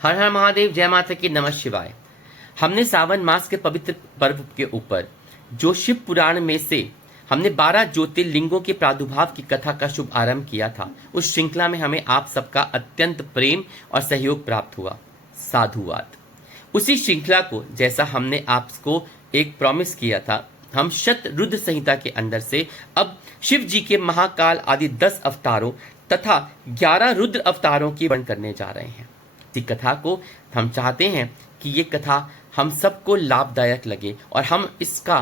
हर हर महादेव, जय माता की, नमः शिवाय। हमने सावन मास के पवित्र पर्व के ऊपर जो शिव पुराण में से हमने 12 ज्योतिर्लिंगों के प्रादुर्भाव की कथा का शुभ आरंभ किया था, उस श्रृंखला में हमें आप सबका अत्यंत प्रेम और सहयोग प्राप्त हुआ। साधुवाद। उसी श्रृंखला को, जैसा हमने आपको एक प्रॉमिस किया था, हम शत रुद्र संहिता के अंदर से अब शिव जी के महाकाल आदि 10 अवतारों तथा 11 रुद्र अवतारों की वर्णन करने जा रहे हैं। इस कथा को हम चाहते हैं कि ये कथा हम सबको लाभदायक लगे और हम इसका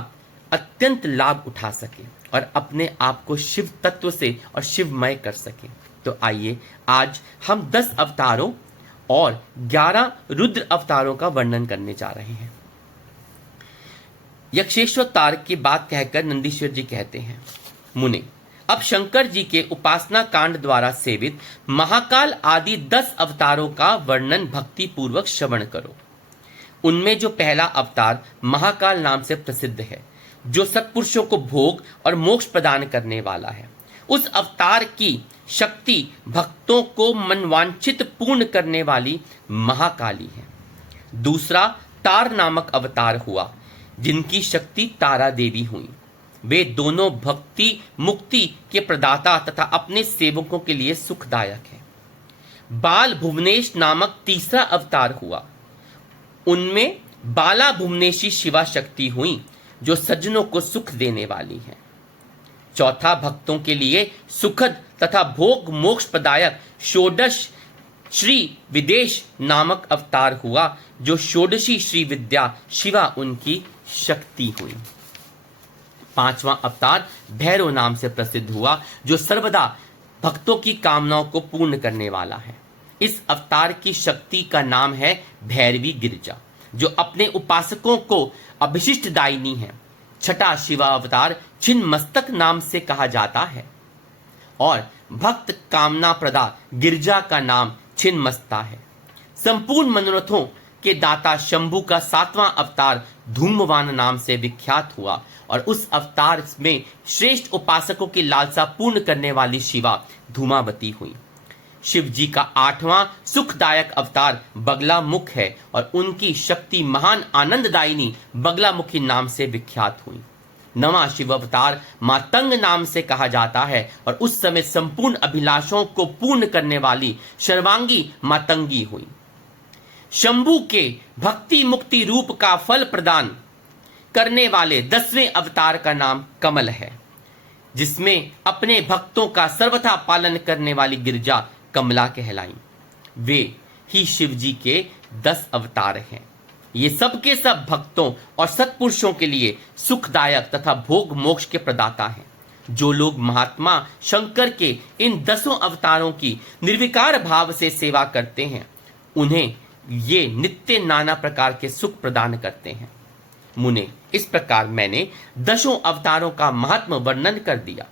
अत्यंत लाभ उठा सके और अपने आप को शिव तत्व से और शिवमय कर सके। तो आइए आज हम 10 अवतारों और 11 रुद्र अवतारों का वर्णन करने जा रहे हैं। यक्षेश्वर तार की बात कहकर नंदीश्वर जी कहते हैं, मुने, अब शंकर जी के उपासना कांड द्वारा सेवित महाकाल आदि 10 अवतारों का वर्णन भक्ति पूर्वक श्रवण करो। उनमें जो पहला अवतार महाकाल नाम से प्रसिद्ध है, जो सत्पुरुषों को भोग और मोक्ष प्रदान करने वाला है, उस अवतार की शक्ति भक्तों को मनवांछित पूर्ण करने वाली महाकाली है। दूसरा तार नामक अवतार हुआ, जिनकी शक्ति तारा देवी हुई। वे दोनों भक्ति मुक्ति के प्रदाता तथा अपने सेवकों के लिए सुखदायक हैं। बाल भुवनेश नामक तीसरा अवतार हुआ। उनमें बाला भुवनेशी शिवा शक्ति हुई, जो सज्जनों को सुख देने वाली है। चौथा भक्तों के लिए सुखद तथा भोग मोक्ष प्रदायक षोडश श्री विदेश नामक अवतार हुआ, जो षोडशी श्री विद्या शिवा उनकी शक्ति हुई। पांचवा अवतार भैरव नाम से प्रसिद्ध हुआ, जो सर्वदा भक्तों की कामनाओं को पूर्ण करने वाला है। इस अवतार की शक्ति का नाम है भैरवी गिरिजा, जो अपने उपासकों को अभिशिष्ट दायिनी है। छठा शिवा अवतार छिन्न मस्तक नाम से कहा जाता है और भक्त कामना प्रदा गिरिजा का नाम छिन्न मस्ता है। संपूर्ण मनोरथों के दाता शंभु का 7वां अवतार धूमवान नाम से विख्यात हुआ और उस अवतार में श्रेष्ठ उपासकों की लालसा पूर्ण करने वाली शिवा धूमावती हुई। शिव जी का 8वां सुखदायक अवतार बगला मुख है और उनकी शक्ति महान आनंददायिनी बगलामुखी नाम से विख्यात हुई। 9वां शिव अवतार मातंग नाम से कहा जाता है और उस समय संपूर्ण अभिलाषों को पूर्ण करने वाली सर्वांगी मातंगी हुई। शंभु के भक्ति मुक्ति रूप का फल प्रदान करने वाले 10वें अवतार का नाम कमल है, जिसमें अपने भक्तों का सर्वथा पालन करने वाली गिरिजा कमला कहलाई। वे ही शिव जी के 10 अवतार हैं। ये सब के सब भक्तों और सत्पुरुषों के लिए सुखदायक तथा भोग मोक्ष के प्रदाता हैं। जो लोग महात्मा शंकर के इन 10 अवतारों की निर्विकार भाव से सेवा करते हैं, उन्हें ये नित्य नाना प्रकार के सुख प्रदान करते हैं। मुने, इस प्रकार मैंने 10 अवतारों का महात्म वर्णन कर दिया।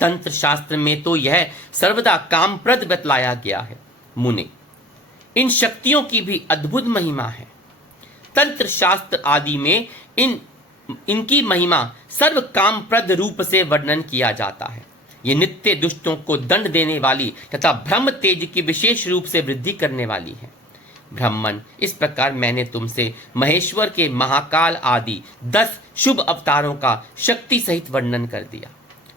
तंत्र शास्त्र में तो यह सर्वदा कामप्रद बतलाया गया है। मुने, इन शक्तियों की भी अद्भुत महिमा है। तंत्र शास्त्र आदि में इनकी महिमा सर्व कामप्रद रूप से वर्णन किया जाता है। ये नित्य दुष्टों को दंड देने वाली तथा ब्रह्म तेज की विशेष रूप से वृद्धि करने वाली है। ब्राह्मण, इस प्रकार मैंने तुमसे महेश्वर के महाकाल आदि 10 शुभ अवतारों का शक्ति सहित वर्णन कर दिया।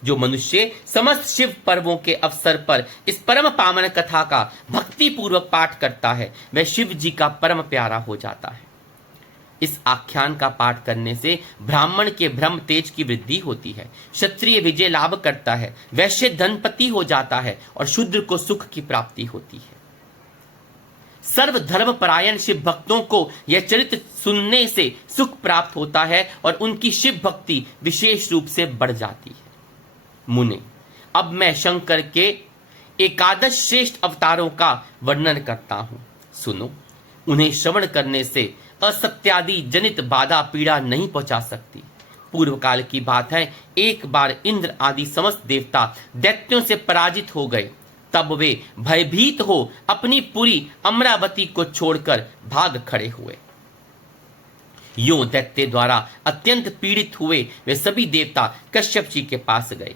जो मनुष्य समस्त शिव पर्वों के अवसर पर इस परम पावन कथा का भक्ति पूर्वक पाठ करता है, वह शिव जी का परम प्यारा हो जाता है। इस आख्यान का पाठ करने से ब्राह्मण के ब्रह्म तेज की वृद्धि होती है, क्षत्रिय विजय लाभ करता है, वैश्य धनपति हो जाता है और शूद्र को सुख की प्राप्ति होती है। सर्व धर्म परायण शिव भक्तों को यह चरित्र सुनने से सुख प्राप्त होता है और उनकी शिव भक्ति विशेष रूप से बढ़ जाती है। मुने, अब मैं शंकर के 11 श्रेष्ठ अवतारों का वर्णन करता हूं, सुनो। उन्हें श्रवण करने से असत्यादि जनित बाधा पीड़ा नहीं पहुंचा सकती। पूर्व काल की बात है, एक बार इंद्र आदि समस्त देवता दैत्यों से पराजित हो गए। तब वे भयभीत हो अपनी पूरी अमरावती को छोड़कर भाग खड़े हुए। यूं दैत्य द्वारा अत्यंत पीड़ित हुए वे सभी देवता कश्यप जी के पास गए।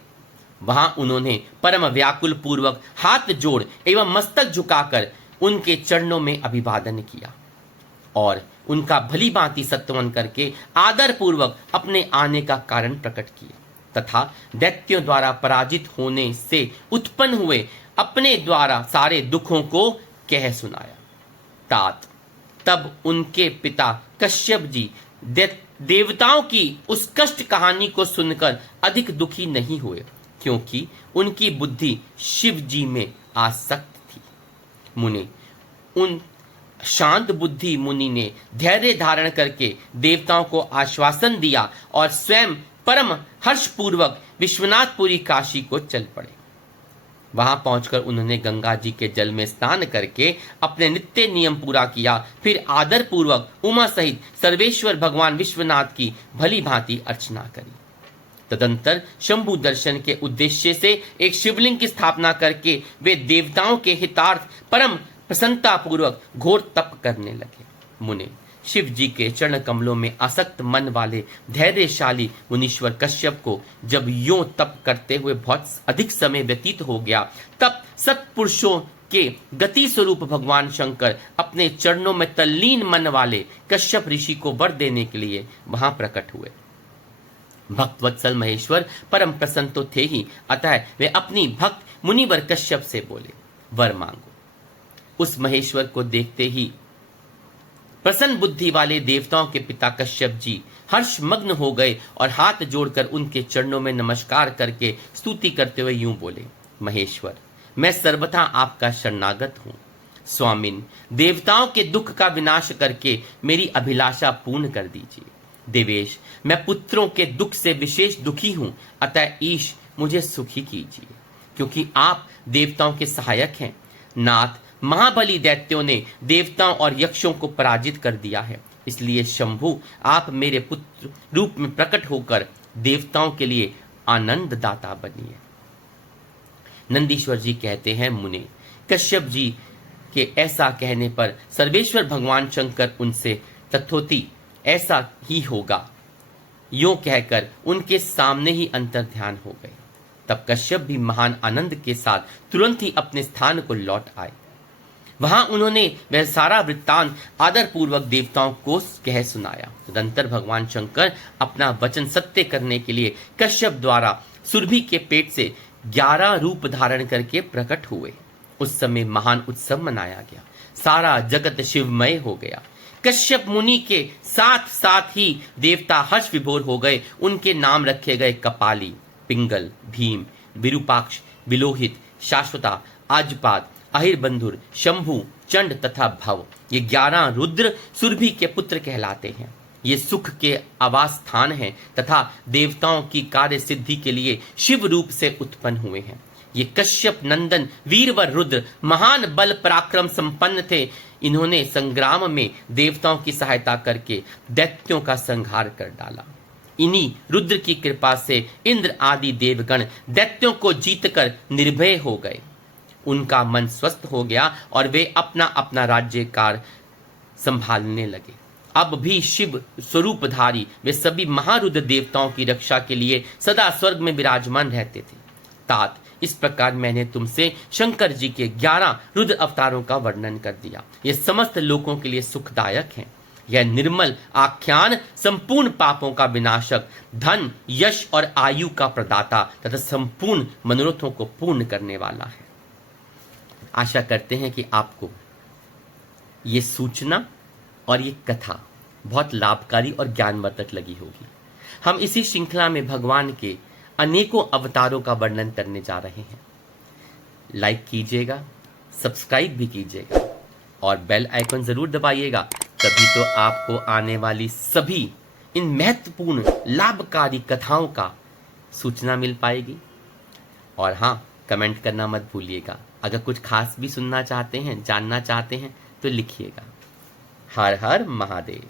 वहां उन्होंने परम व्याकुल पूर्वक हाथ जोड़ एवं मस्तक झुकाकर उनके चरणों में अभिवादन किया और उनका भली भांति सत्वन करके आदर पूर्वक अपने आने का कारण प्रकट किया तथा दैत्यों द्वारा पराजित होने से उत्पन्न हुए अपने द्वारा सारे दुखों को कह सुनाया। तात तब उनके पिता कश्यप जी देवताओं की उस कष्ट कहानी को सुनकर अधिक दुखी नहीं हुए, क्योंकि उनकी बुद्धि शिव जी में आसक्त थी। मुनि उन शांत बुद्धि मुनि ने धैर्य धारण करके देवताओं को आश्वासन दिया और स्वयं परम हर्षपूर्वक विश्वनाथपुरी काशी को चल पड़े। वहां पहुंचकर उन्होंने गंगा जी के जल में स्नान करके अपने नित्य नियम पूरा किया। फिर आदर पूर्वक उमा सहित सर्वेश्वर भगवान विश्वनाथ की भली भांति अर्चना करी। तदंतर शंभु दर्शन के उद्देश्य से एक शिवलिंग की स्थापना करके वे देवताओं के हितार्थ परम प्रसन्नता पूर्वक घोर तप करने लगे। मुने शिव जी के चरण कमलों में आसक्त मन वाले धैर्यशाली मुनीश्वर कश्यप को जब यों तप करते हुए बहुत अधिक समय व्यतीत हो गया, तब सत्पुरुषों के गति स्वरूप भगवान शंकर अपने चरणों में तल्लीन मन वाले कश्यप ऋषि को वर देने के लिए वहां प्रकट हुए। भक्तवत्सल महेश्वर परम प्रसन्न तो थे ही, अतः वे अपनी भक्त मुनिवर कश्यप से बोले, वर मांगो। उस महेश्वर को देखते ही प्रसन्न बुद्धि वाले देवताओं के पिता कश्यप जी हर्षमग्न हो गए और हाथ जोड़कर उनके चरणों में नमस्कार करके स्तुति करते हुए यूं बोले, महेश्वर, मैं सर्वथा आपका शरणागत हूं। स्वामिन, देवताओं के दुख का विनाश करके मेरी अभिलाषा पूर्ण कर दीजिए। देवेश, मैं पुत्रों के दुख से विशेष दुखी हूं, अतः ईश मुझे सुखी कीजिए, क्योंकि आप देवताओं के सहायक हैं। नाथ, महाबली दैत्यों ने देवताओं और यक्षों को पराजित कर दिया है, इसलिए शंभु आप मेरे पुत्र रूप में प्रकट होकर देवताओं के लिए आनंद दाता बनिए। नंदीश्वर जी कहते हैं, मुने कश्यप जी के ऐसा कहने पर सर्वेश्वर भगवान शंकर उनसे तथोति ऐसा ही होगा यों कहकर उनके सामने ही अंतर ध्यान हो गए। तब कश्यप भी महान आनंद के साथ तुरंत ही अपने स्थान को लौट आए। वहां उन्होंने वह सारा वृत्तांत आदर पूर्वक देवताओं को कह सुनाया। तदंतर भगवान शंकर अपना वचन सत्य करने के लिए कश्यप द्वारा सुरभि के पेट से 11 रूप धारण करके प्रकट हुए। उस समय महान उत्सव मनाया गया, सारा जगत शिवमय हो गया। कश्यप मुनि के साथ साथ ही देवता हर्ष विभोर हो गए। उनके नाम रखे गए कपाली, पिंगल, भीम, विरूपाक्ष, विलोहित, शाश्वता, आजपाद, अहिरबंधुर, शंभु, चंड तथा भव। ये 11 रुद्र सुरभि के पुत्र कहलाते हैं। ये सुख के आवास स्थान हैं तथा देवताओं की कार्य सिद्धि के लिए शिव रूप से उत्पन्न हुए हैं। ये कश्यप नंदन वीरवर रुद्र महान बल पराक्रम संपन्न थे। इन्होंने संग्राम में देवताओं की सहायता करके दैत्यों का संहार कर डाला। इन्हीं रुद्र की कृपा से इंद्र आदि देवगण दैत्यों को जीतकर निर्भय हो गए। उनका मन स्वस्थ हो गया और वे अपना अपना राज्यकार संभालने लगे। अब भी शिव स्वरूपधारी वे सभी महारुद्र देवताओं की रक्षा के लिए सदा स्वर्ग में विराजमान रहते थे। तात, इस प्रकार मैंने तुमसे शंकर जी के 11 रुद्र अवतारों का वर्णन कर दिया। ये समस्त लोगों के लिए सुखदायक हैं। यह निर्मल आख्यान संपूर्ण पापों का विनाशक, धन, यश और आयु का प्रदाता तथा संपूर्ण मनोरथों को पूर्ण करने वाला है। आशा करते हैं कि आपको ये सूचना और ये कथा बहुत लाभकारी और ज्ञानवर्धक लगी होगी। हम इसी श्रृंखला में भगवान के अनेकों अवतारों का वर्णन करने जा रहे हैं। लाइक कीजिएगा, सब्सक्राइब भी कीजिएगा और बेल आइकन जरूर दबाइएगा, तभी तो आपको आने वाली सभी इन महत्वपूर्ण लाभकारी कथाओं का सूचना मिल पाएगी। और हाँ, कमेंट करना मत भूलिएगा। अगर कुछ खास भी सुनना चाहते हैं, जानना चाहते हैं तो लिखिएगा। हर हर महादेव।